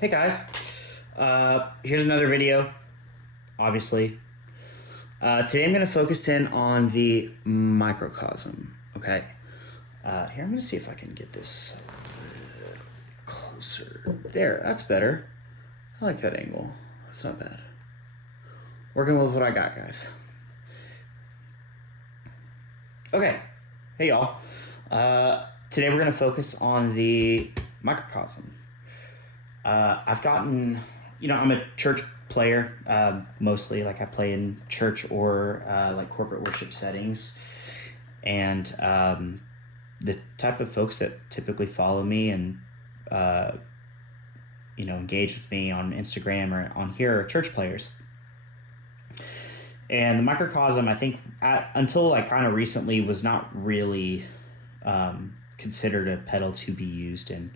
Hey guys, here's another video, obviously. Today I'm going to focus in on the microcosm, okay? Here, I'm going to see if I can get this a little closer. There, that's better. I like that angle. That's not bad. Working with what I got, guys. Okay, hey y'all. Today we're going to focus on the microcosm. I've gotten, I'm a church player, mostly. Like I play in church or like corporate worship settings. And the type of folks that typically follow me and, engage with me on Instagram or on here are church players. And the microcosm, I think, until like kind of recently, was not really considered a pedal to be used in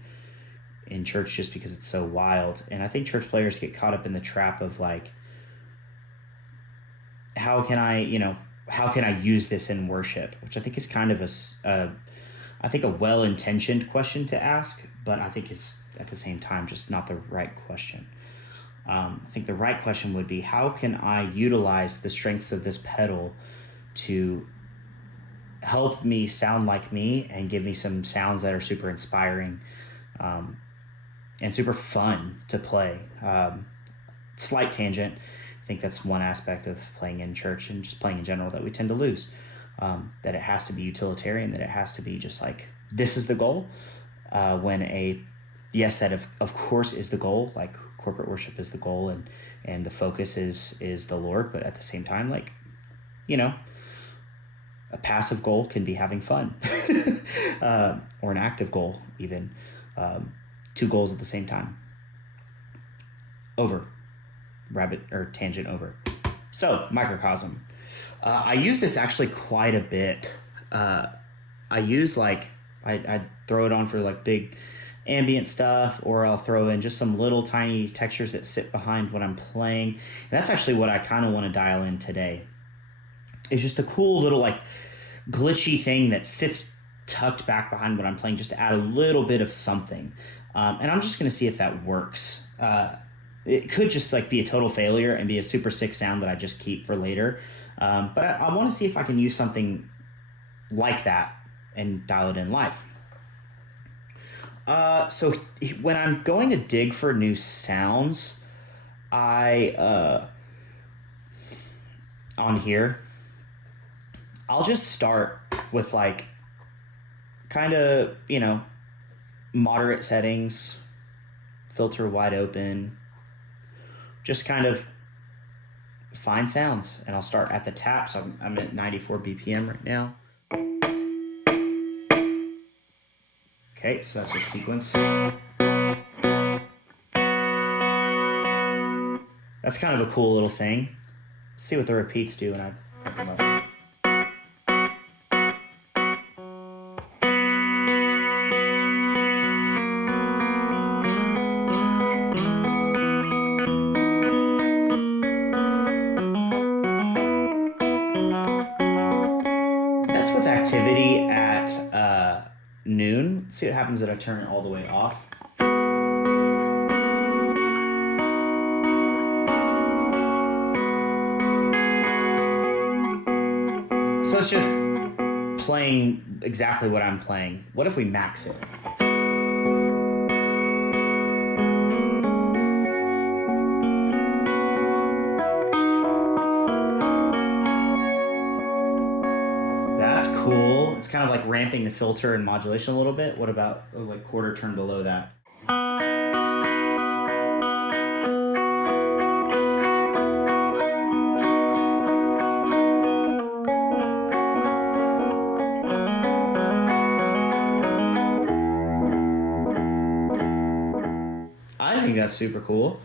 church just because it's so wild. And I think church players get caught up in the trap of like, how can I use this in worship, which I think is kind of a well-intentioned question to ask, but I think is at the same time just not the right question. I think the right question would be, how can I utilize the strengths of this pedal to help me sound like me and give me some sounds that are super inspiring, and super fun to play. Slight tangent. I think that's one aspect of playing in church and just playing in general that we tend to lose. That it has to be utilitarian, that it has to be just like, this is the goal. That of course is the goal, like corporate worship is the goal and the focus is the Lord, but at the same time, like, a passive goal can be having fun, or an active goal even. Two goals at the same time. Tangent over. So, microcosm. I use this actually quite a bit. I use I throw it on for like big ambient stuff, or I'll throw in just some little tiny textures that sit behind what I'm playing. And that's actually what I kind of want to dial in today. It's just a cool little like glitchy thing that sits tucked back behind what I'm playing, just to add a little bit of something. And I'm just going to see if that works. It could just like be a total failure and be a super sick sound that I just keep for later. But I want to see if I can use something like that and dial it in live. So when I'm going to dig for new sounds, on here, I'll just start with like kind of, moderate settings, filter wide open, just kind of find sounds. And I'll start at the tap. So I'm at 94 BPM right now. Okay, so that's just sequence. That's kind of a cool little thing. Let's see what the repeats do when I pick them up. That's with activity at noon. Let's see what happens if I turn it all the way off. So it's just playing exactly what I'm playing. What if we max it? That's cool. It's kind of like ramping the filter and modulation a little bit. What about like quarter turn below that? I think that's super cool.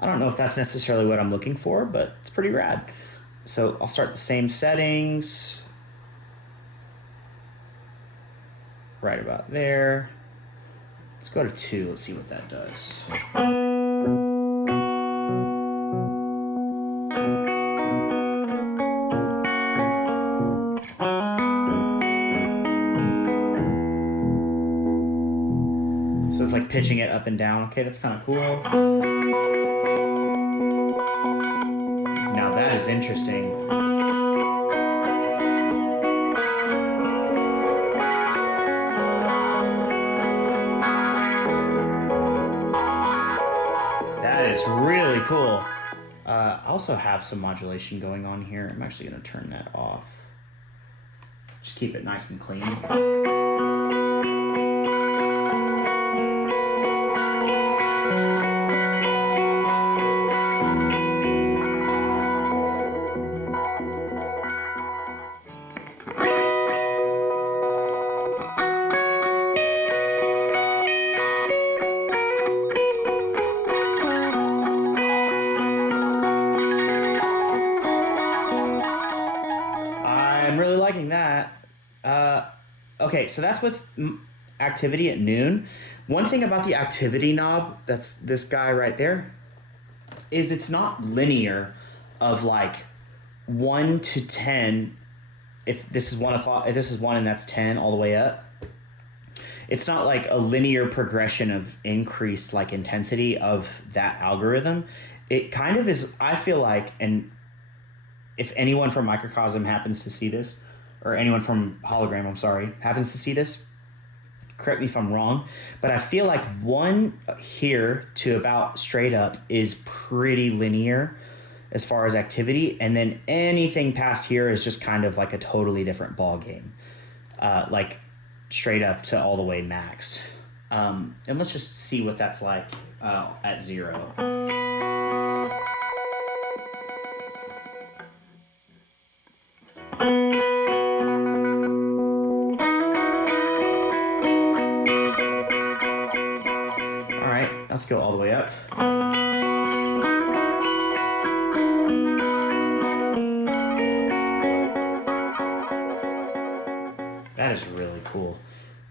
I don't know if that's necessarily what I'm looking for, but it's pretty rad. So I'll start the same settings. Right about there. Let's go to 2. Let's see what that does. So it's like pitching it up and down. Okay, that's kind of cool. Now that is interesting. That is really cool. I also have some modulation going on here. I'm actually going to turn that off. Just keep it nice and clean. I'm really liking that. Okay, so that's with activity at noon. One thing about the activity knob, that's this guy right there, is it's not linear of like 1 to 10. If this is 1 o'clock, if this is 1 and that's 10 all the way up, it's not like a linear progression of increased like intensity of that algorithm. It kind of is, I feel like, and if anyone from Microcosm happens to see this, or anyone from Hologram, I'm sorry, happens to see this, correct me if I'm wrong, but I feel like 1 here to about straight up is pretty linear as far as activity, and then anything past here is just kind of like a totally different ball game, like straight up to all the way maxed. And let's just see what that's like at 0. Let's go all the way up. That is really cool.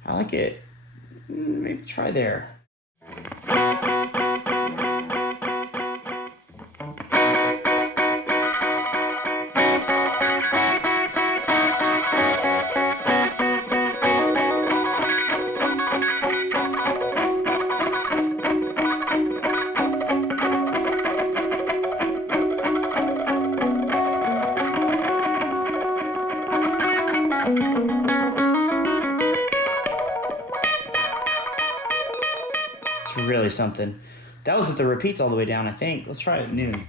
I like it. Maybe try there. It's really something. That was with the repeats all the way down, I think. Let's try it at noon.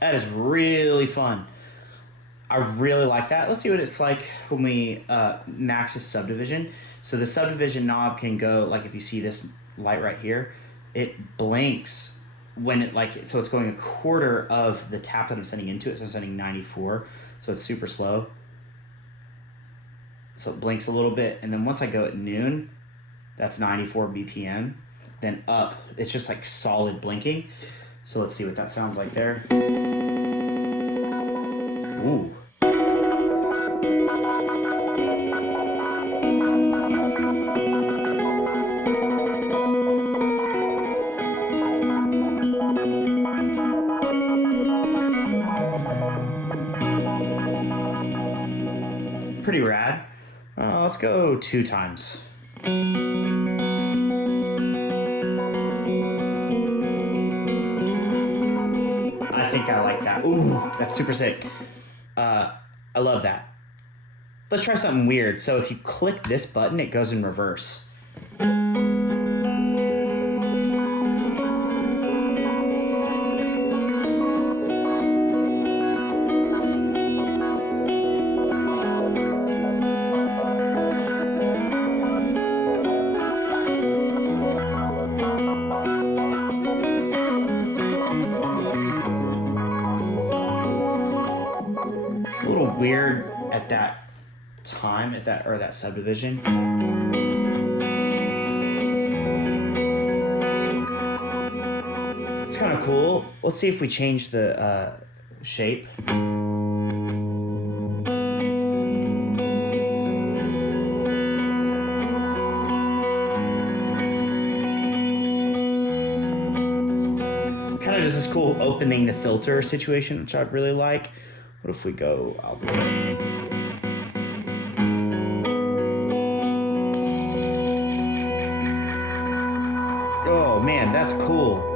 That is really fun. I really like that. Let's see what it's like when we max a subdivision. So the subdivision knob can go, like if you see this light right here, it blinks when it like, so it's going a quarter of the tap that I'm sending into it. So I'm sending 94, so it's super slow. So it blinks a little bit, and then once I go at noon, that's 94 BPM. Then up, it's just like solid blinking. So let's see what that sounds like there. Ooh. Pretty rad. Let's go 2 times. I think I like that. Ooh, that's super sick. I love that. Let's try something weird. So if you click this button, it goes in reverse. It's a little weird at that time, at that subdivision. kind of cool. Let's see if we change the shape. Kind of does this cool opening the filter situation, which I'd really like. What if we go all the way? Oh man, that's cool.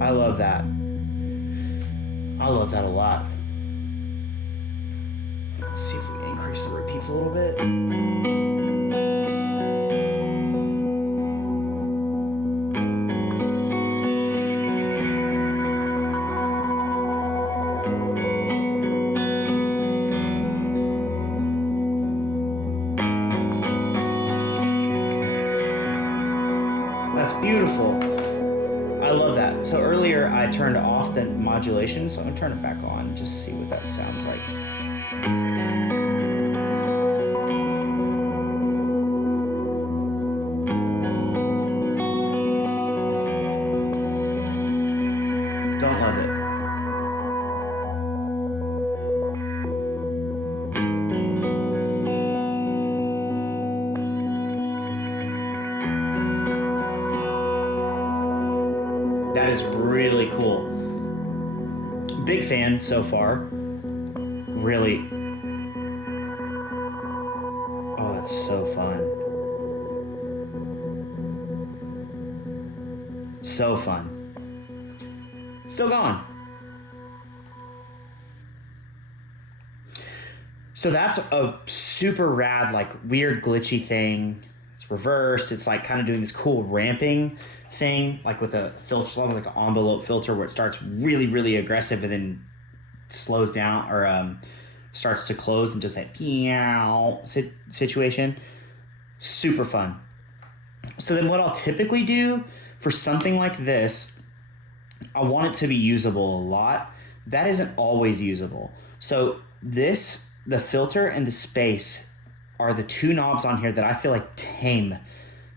I love that. I love that a lot. Let's see if we can increase the repeats a little bit. That's beautiful. I love that. So earlier I turned off the modulation, so I'm gonna turn it back on, just see what that sounds like. Don't love it. That is really cool. Big fan so far. Really. Oh, that's so fun. So fun. Still gone. So that's a super rad, like weird glitchy thing. It's reversed. It's like kind of doing this cool ramping thing, like with a filter, like an envelope filter where it starts really, really aggressive and then slows down or starts to close and just that meow situation. Super fun. So then what I'll typically do for something like this, I want it to be usable a lot. That isn't always usable. So this, the filter and the space are the two knobs on here that I feel like tame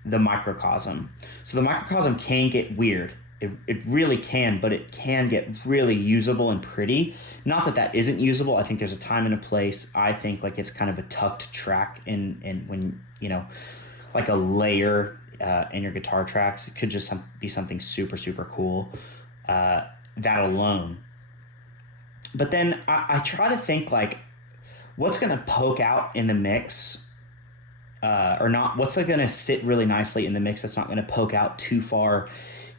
the microcosm. So the microcosm can get weird. It really can, but it can get really usable and pretty. Not that that isn't usable. I think there's a time and a place. I think like it's kind of a tucked track in when, you know, like a layer in your guitar tracks. It could just be something super, super cool. That alone. But then I try to think like, what's going to poke out in the mix or not? What's going to sit really nicely in the mix that's not going to poke out too far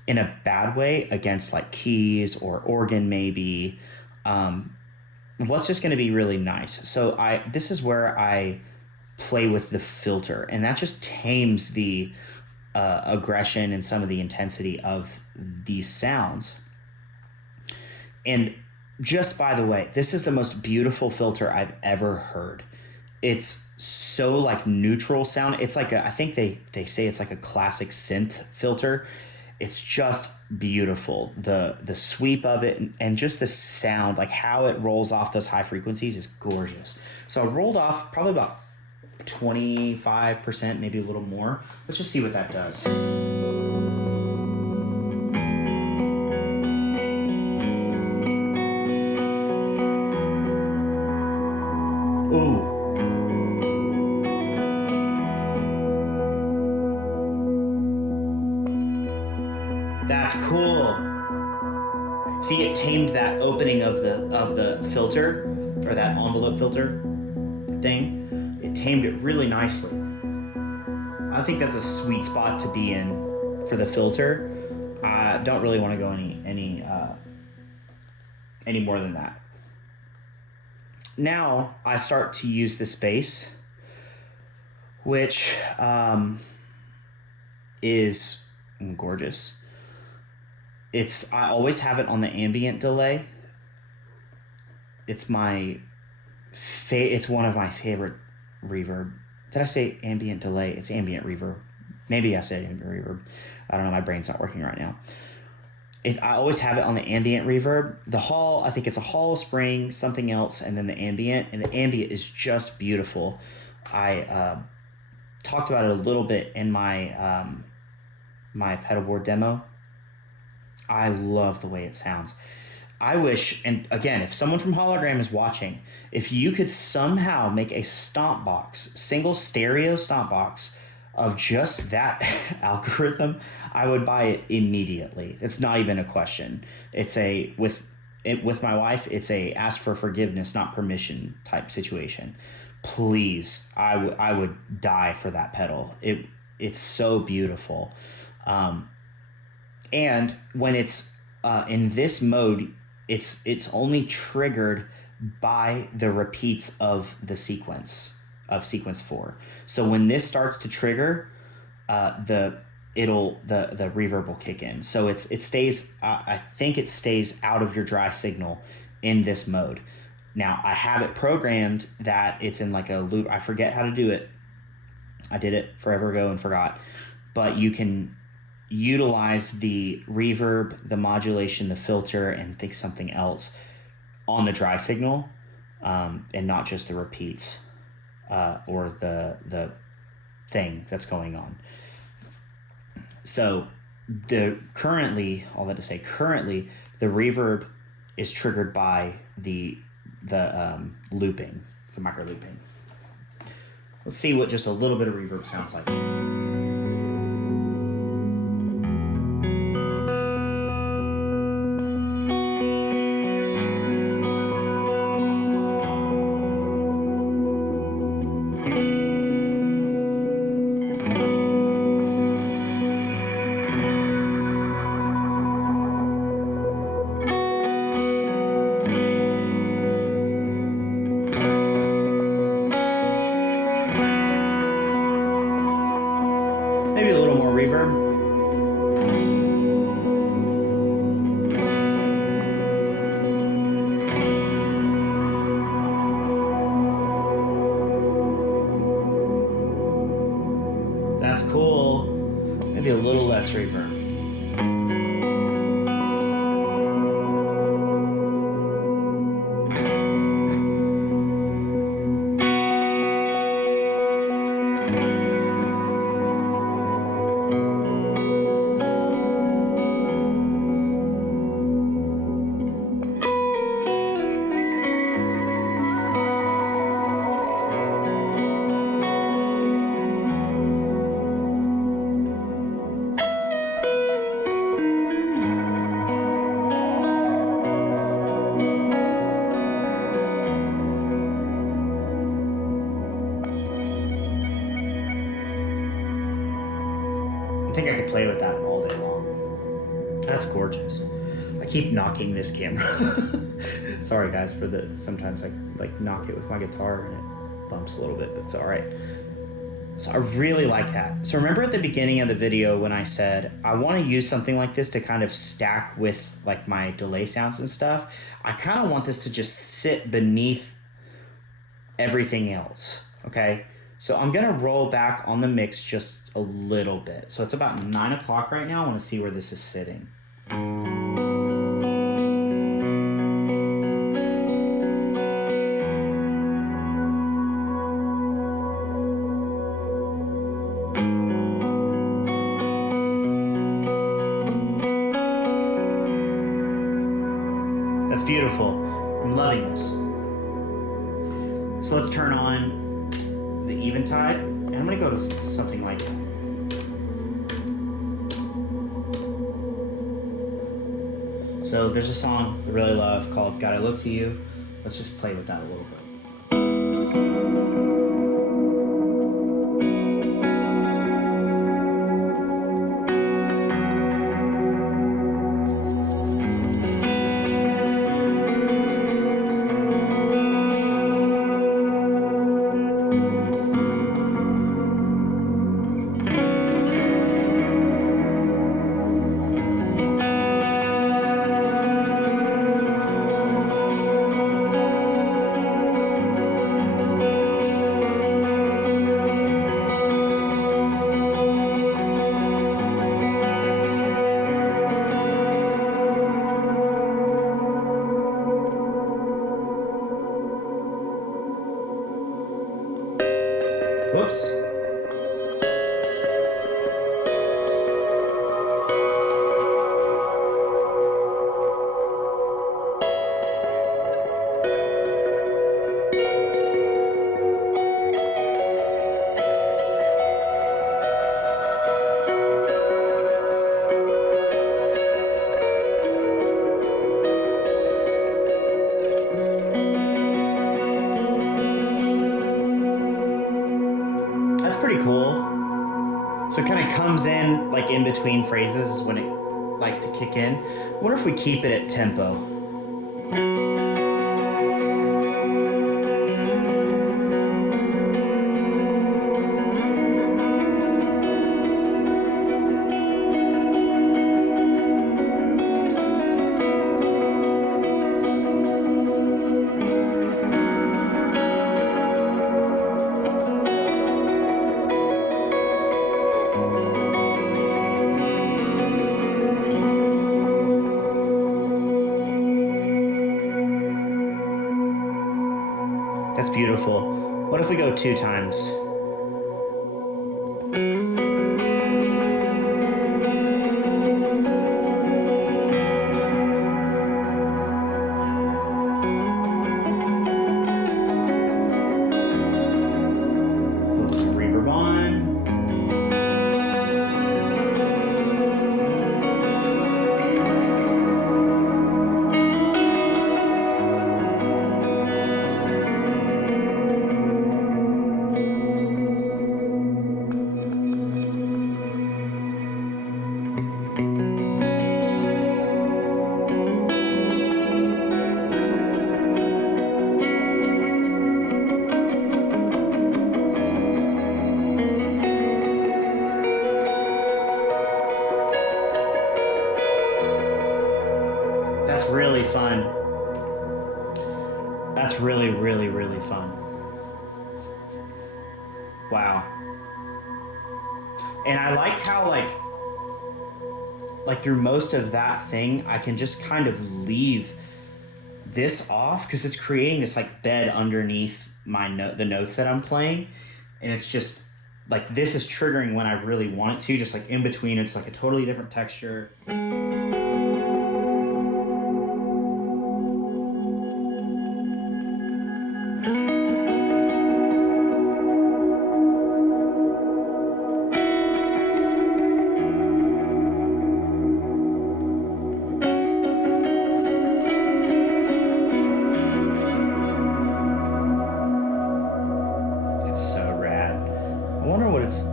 in a bad way against like keys or organ maybe. What's just going to be really nice? So this is where I play with the filter, and that just tames the aggression and some of the intensity of these sounds. And just by the way, this is the most beautiful filter I've ever heard. It's so like neutral sound. It's like I think they say it's like a classic synth filter. It's just beautiful. The sweep of it and just the sound, like how it rolls off those high frequencies is gorgeous. So I rolled off probably about 25%, maybe a little more. Let's just see what that does. Ooh. That's cool. See, it tamed that opening of the filter, or that envelope filter thing. It tamed it really nicely. I think that's a sweet spot to be in for the filter. I don't really want to go any more than that. Now I start to use the space, which is gorgeous. I always have it on the ambient delay. It's it's one of my favorite reverb. Did I say ambient delay? It's ambient reverb. Maybe I said ambient reverb. I don't know. My brain's not working right now. I always have it on the ambient reverb. The Hall, I think it's a Hall, Spring, something else, and then the ambient. And the ambient is just beautiful. I talked about it a little bit in my my pedal board demo. I love the way it sounds. I wish, and again, if someone from Hologram is watching, if you could somehow make a stomp box, single stereo stomp box of just that algorithm, I would buy it immediately. It's not even a question. It's a with my wife, it's a ask for forgiveness, not permission type situation. Please, I would die for that pedal. It's so beautiful. And when it's in this mode, it's only triggered by the repeats of the sequence 4. So when this starts to trigger, the reverb will kick in. So it stays. I think it stays out of your dry signal in this mode. Now I have it programmed that it's in like a loop. I forget how to do it. I did it forever ago and forgot. But you can utilize the reverb, the modulation, the filter, and think something else on the dry signal, and not just the repeats or the thing that's going on. So currently the reverb is triggered by the looping, the micro looping. Let's see what just a little bit of reverb sounds like. Maybe a little more reverb. That's cool. Maybe a little less reverb. I think I could play with that all day long. That's gorgeous. I keep knocking this camera. Sorry guys for sometimes I like knock it with my guitar and it bumps a little bit, but it's all right. So I really like that. So remember at the beginning of the video when I said I want to use something like this to kind of stack with like my delay sounds and stuff? I kind of want this to just sit beneath everything else, okay? So I'm gonna roll back on the mix just a little bit. So it's about 9 o'clock right now. I wanna see where this is sitting. That's beautiful. I'm loving this. So let's turn on the Eventide, and I'm gonna go to something like that. So there's a song I really love called "God I Look to You." Let's just play with that a little bit. Whoops. So it kind of comes in like in between phrases is when it likes to kick in. I wonder if we keep it at tempo. That's beautiful. What if we go 2 times? Reverb on. That's really fun. That's really, really, really fun. Wow. And I like how like through most of that thing, I can just kind of leave this off because it's creating this like bed underneath the notes that I'm playing, and it's just like this is triggering when I really want it to. Just like in between, it's like a totally different texture.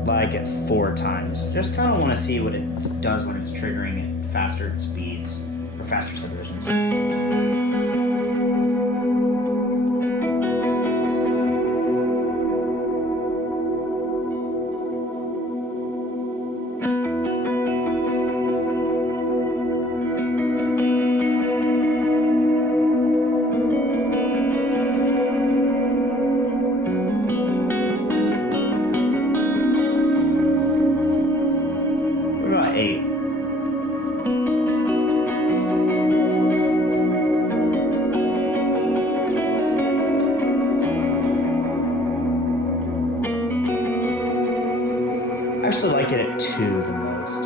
Like at 4 times. Just kind of want to see what it does when it's triggering at faster speeds or faster subdivisions. I actually like it at 2 the most.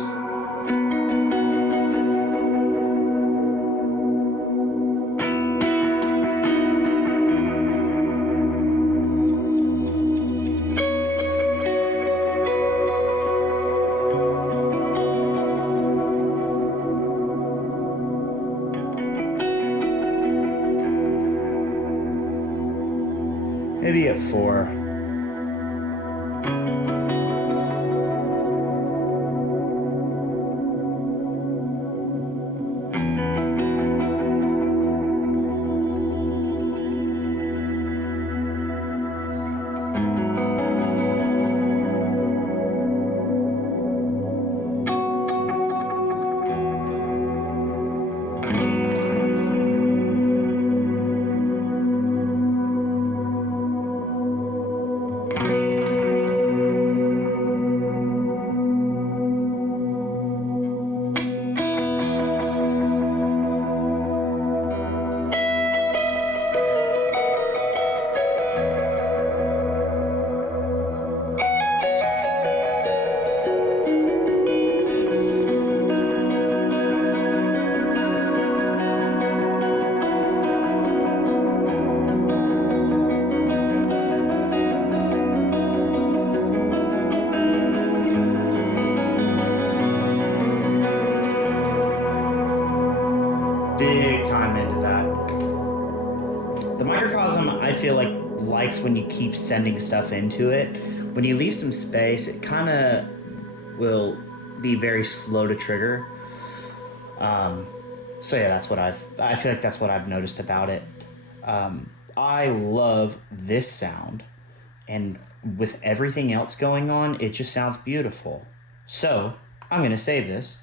Maybe at 4. Big time into that. The microcosm, I feel like, likes when you keep sending stuff into it. When you leave some space, it kind of will be very slow to trigger. So yeah, I feel like that's what I've noticed about it. I love this sound, and with everything else going on, it just sounds beautiful. So I'm gonna save this,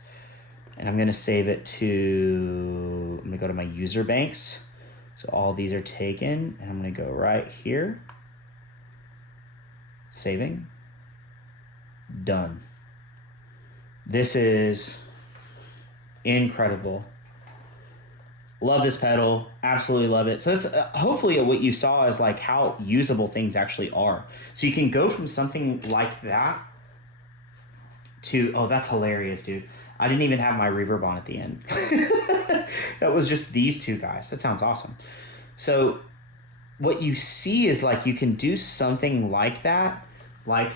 and I'm gonna save it to. I'm gonna go to my user banks. So all these are taken, and I'm gonna go right here. Saving. Done. This is incredible. Love this pedal. Absolutely love it. So that's hopefully what you saw is like how usable things actually are. So you can go from something like that to, oh, that's hilarious, dude. I didn't even have my reverb on at the end. That was just these two guys. That sounds awesome. So what you see is like you can do something like that, like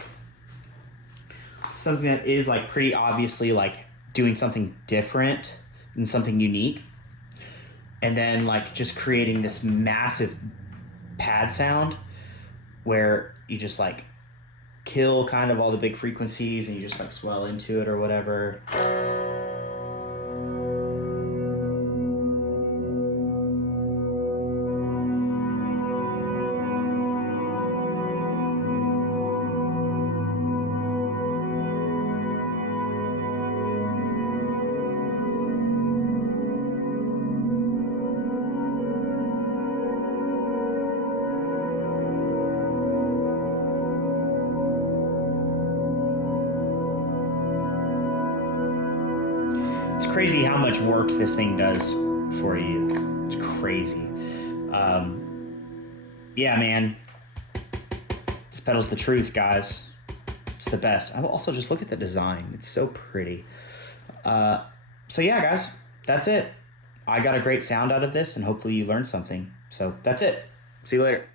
something that is like pretty obviously like doing something different and something unique, and then like just creating this massive pad sound where you just like kill kind of all the big frequencies and you just like swell into it or whatever. It's crazy how much work this thing does for you. It's crazy. Yeah, man. This pedal's the truth, guys. It's the best. I will also just look at the design. It's so pretty. So yeah, guys, that's it. I got a great sound out of this, and hopefully you learned something. So that's it. See you later.